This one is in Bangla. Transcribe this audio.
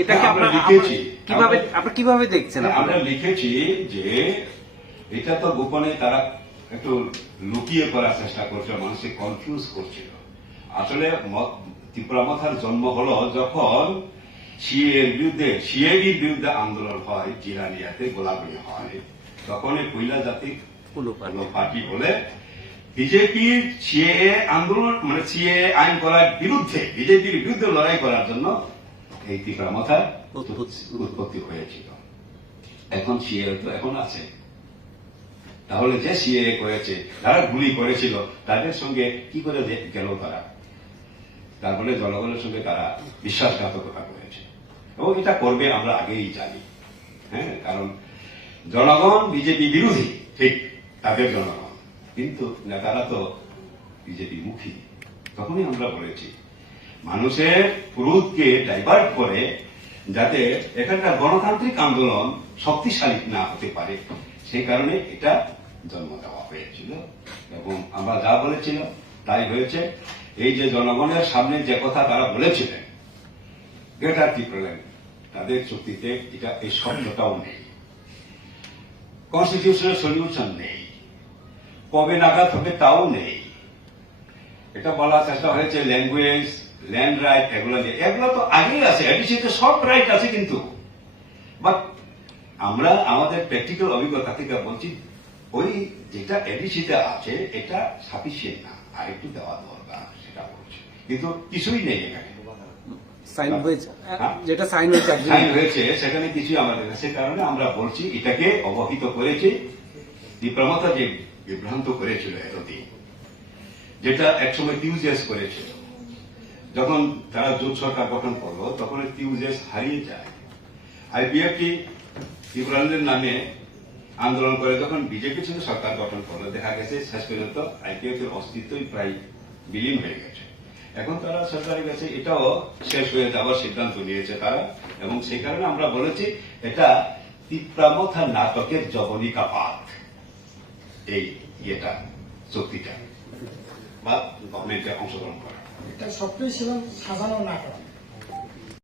এটাকে আমরা আমরা লিখেছি কিভাবে দেখছেন? আমরা লিখেছি যে এটা তো গোপনে তারা একটু লুকিয়ে করার চেষ্টা করছে, মানুষকে কনফিউজ করছিল। আসলে তীব্রমাথার জন্ম হলো যখন সিএবির বিরুদ্ধে আন্দোলন হয়, জিরানিয়াতে গোলাগুলি হয়, তখন এই কয়লা জাতি পার্টি বলে বিজেপির সিএএ আন্দোলন, মানে সিএএ আইন করার বিরুদ্ধে, বিজেপির বিরুদ্ধে লড়াই করার জন্য এই তীব্রমাথার উৎপত্তি হয়েছিল। এখন সিএ তো এখন আছে, তাহলে যে সিএ করেছে, যারা গুলি করেছিল, তাদের সঙ্গে কি করে গেল তারা? তারপরে জনগণের সঙ্গে তারা বিশ্বাসঘাতকতা করেছে, এবং এটা করবে আমরা আগেই জানি। হ্যাঁ, কারণ জনগণ বিজেপি বিরোধী, ঠিক তাদের জনগণ, কিন্তু নেতারা তো বিজেপি মুখী। তখনই আমরা বলেছি মানুষের ক্রোধকে ডাইভার্ট করে যাতে এখানকার গণতান্ত্রিক আন্দোলন শক্তিশালী না হতে পারে, সেই কারণে এটা জন্ম দেওয়া হয়েছিল। এবং আমরা যা বলেছিল তাই হয়েছে। এই যে জনগণের সামনে যে কথা তারা বলেছিলেন, গ্রেটার ত্রিপুরাল্যান্ড, তাদের চুক্তিতে এটা এই শব্দটাও নেই, কনস্টিটিউশনাল সলিউশন নেই, কবে নাগাদ হবে তাও নেই। এটা বলার চেষ্টা হয়েছে ল্যাঙ্গুয়েজ, ল্যান্ড রাইট, এগুলো নিয়ে। এগুলো তো আগেই আছে, এডিসিতে সব রাইট আছে, কিন্তু বাট আমরা আমাদের প্র্যাকটিক্যাল অভিজ্ঞতা থেকে বলছি ওই যেটা এডিসিতে আছে এটা সাফিসিয়েন্ট না, আর একটু দেওয়া দরকার, সেটা বলছে, কিন্তু কিছুই নেই এখানে। যেটা সাইন হয়েছে সেখানে কিছুই আমাদের, সে কারণে আমরা বলছি এটাকে অবহিত করেছি। তীব্রমাথা যে বিভ্রান্ত করেছিল এতদিন, যেটা একসময় টিউজেস করেছিল, যখন তারা জোট সরকার গঠন করলো তখন টিউজেস হারিয়ে যায়। আইপিএফটি ত্রিপুরাল্যান্ডের নামে আন্দোলন করে যখন বিজেপি ছিল সরকার গঠন করলো, দেখা গেছে শেষ পর্যন্ত আইপিএফ এর অস্তিত্বই প্রায় বিলীন হয়ে গেছে। এখন তারা সরকারের কাছে এটাও শেষ হয়ে যাওয়ার সিদ্ধান্ত নিয়েছে তারা, এবং সেই কারণে আমরা বলেছি এটা তীব্রমাথা নাটকের জবনিকা পাঠ, এই ইয়েটা চুক্তিটা বা গভর্নমেন্টে অংশগ্রহণ করা, এটা সবটাই ছিল সাজানো নাটক।